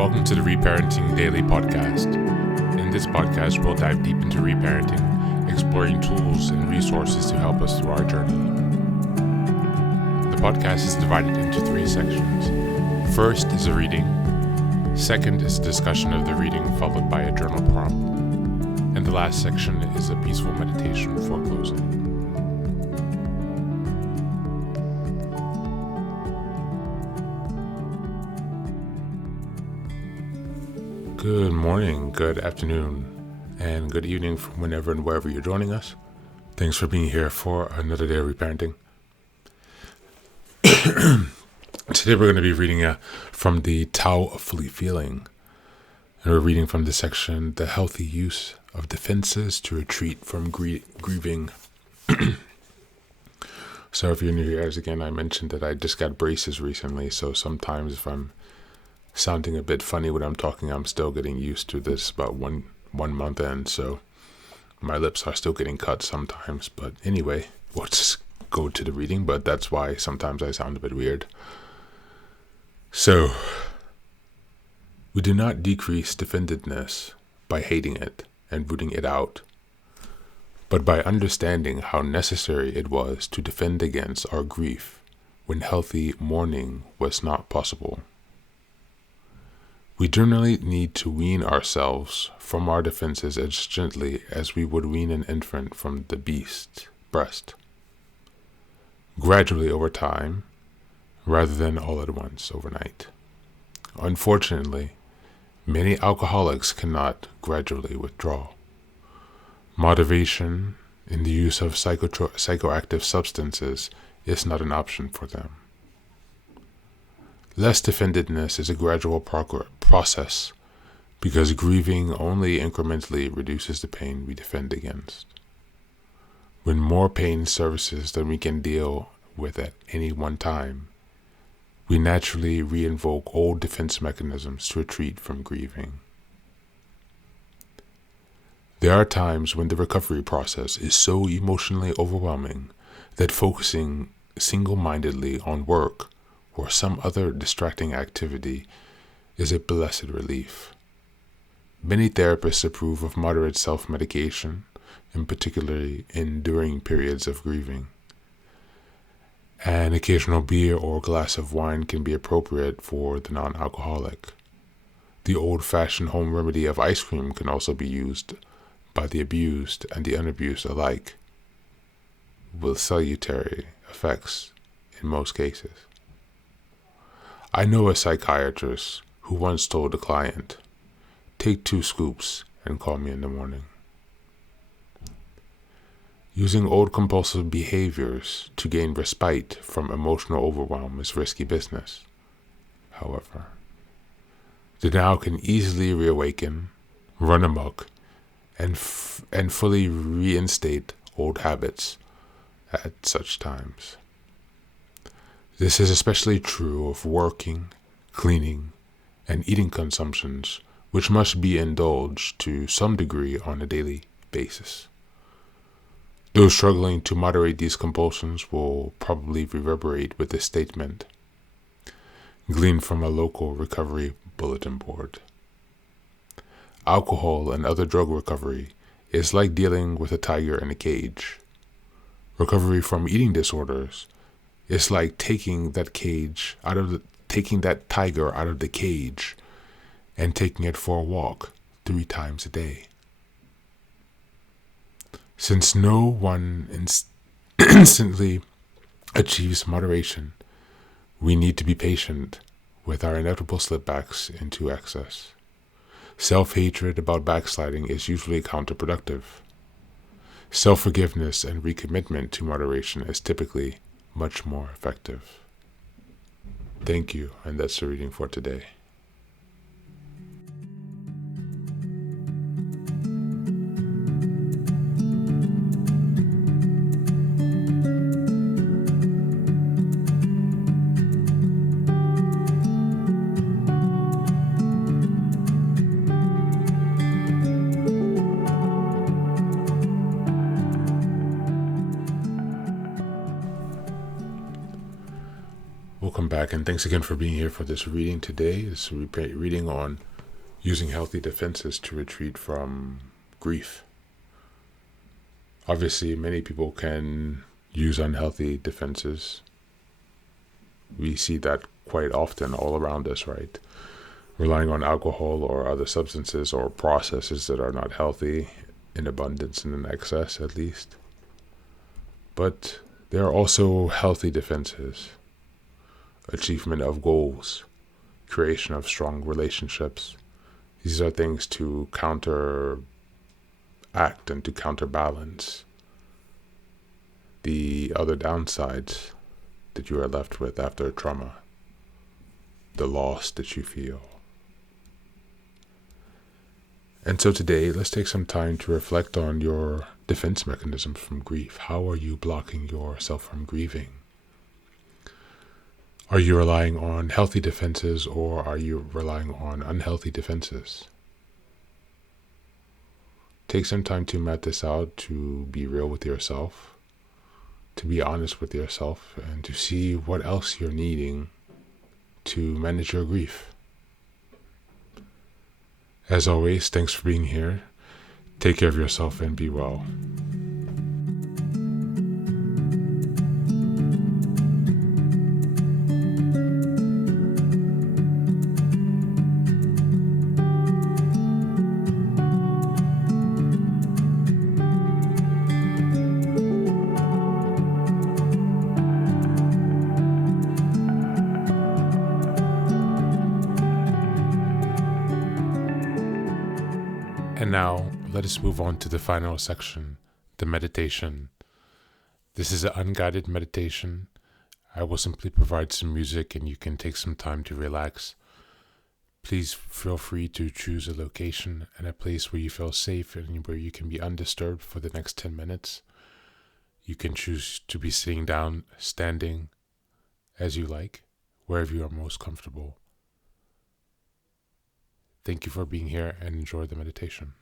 Welcome to the Reparenting Daily Podcast. In this podcast, we'll dive deep into reparenting, exploring tools and resources to help us through our journey. The podcast is divided into 3 sections. First is a reading. Second is a discussion of the reading, followed by a journal prompt. And the last section is a peaceful meditation for closing. Good morning, good afternoon, and good evening from whenever and wherever you're joining us. Thanks for being here for another day of reparenting. Today we're going to be reading from the Tao of Fully Feeling. And we're reading from the section, The Healthy Use of Defenses to Retreat from Grieving. So if you're new here, as again, I mentioned that I just got braces recently, so sometimes if I'm sounding a bit funny when I'm talking, I'm still getting used to this about one month in, so my lips are still getting cut sometimes. But anyway, we'll just go to the reading, but that's why sometimes I sound a bit weird. So, we do not decrease defendedness by hating it and rooting it out, but by understanding how necessary it was to defend against our grief when healthy mourning was not possible. We generally need to wean ourselves from our defenses as gently as we would wean an infant from the beast's breast, gradually over time, rather than all at once overnight. Unfortunately, many alcoholics cannot gradually withdraw. Moderation in the use of psychoactive substances is not an option for them. Less defendedness is a gradual process because grieving only incrementally reduces the pain we defend against. When more pain surfaces than we can deal with at any one time, we naturally reinvoke old defense mechanisms to retreat from grieving. There are times when the recovery process is so emotionally overwhelming that focusing single-mindedly on work or some other distracting activity is a blessed relief. Many therapists approve of moderate self-medication, and particularly during periods of grieving. An occasional beer or glass of wine can be appropriate for the non-alcoholic. The old-fashioned home remedy of ice cream can also be used by the abused and the unabused alike, with salutary effects in most cases. I know a psychiatrist who once told a client, "Take 2 scoops and call me in the morning." Using old compulsive behaviors to gain respite from emotional overwhelm is risky business. However, the now can easily reawaken, run amok, and fully reinstate old habits at such times. This is especially true of working, cleaning, and eating consumptions, which must be indulged to some degree on a daily basis. Those struggling to moderate these compulsions will probably reverberate with this statement, gleaned from a local recovery bulletin board. Alcohol and other drug recovery is like dealing with a tiger in a cage. Recovery from eating disorders is like taking that tiger out of the cage and taking it for a walk 3 times a day. Since no one instantly achieves moderation, we need to be patient with our inevitable slipbacks into excess. Self-hatred about backsliding is usually counterproductive. Self-forgiveness and recommitment to moderation is typically much more effective. Thank you, and that's the reading for today. Welcome back, and thanks again for being here for this reading today. This reading on using healthy defenses to retreat from grief. Obviously, many people can use unhealthy defenses. We see that quite often all around us, right? Relying on alcohol or other substances or processes that are not healthy in abundance and in excess, at least. But there are also healthy defenses. Achievement of goals, creation of strong relationships. These are things to counteract and to counterbalance the other downsides that you are left with after trauma, the loss that you feel. And so today, let's take some time to reflect on your defense mechanisms from grief. How are you blocking yourself from grieving? Are you relying on healthy defenses, or are you relying on unhealthy defenses? Take some time to map this out, to be real with yourself, to be honest with yourself, and to see what else you're needing to manage your grief. As always, thanks for being here. Take care of yourself and be well. And now, let us move on to the final section, the meditation. This is an unguided meditation. I will simply provide some music and you can take some time to relax. Please feel free to choose a location and a place where you feel safe and where you can be undisturbed for the next 10 minutes. You can choose to be sitting down, standing, as you like, wherever you are most comfortable. Thank you for being here and enjoy the meditation.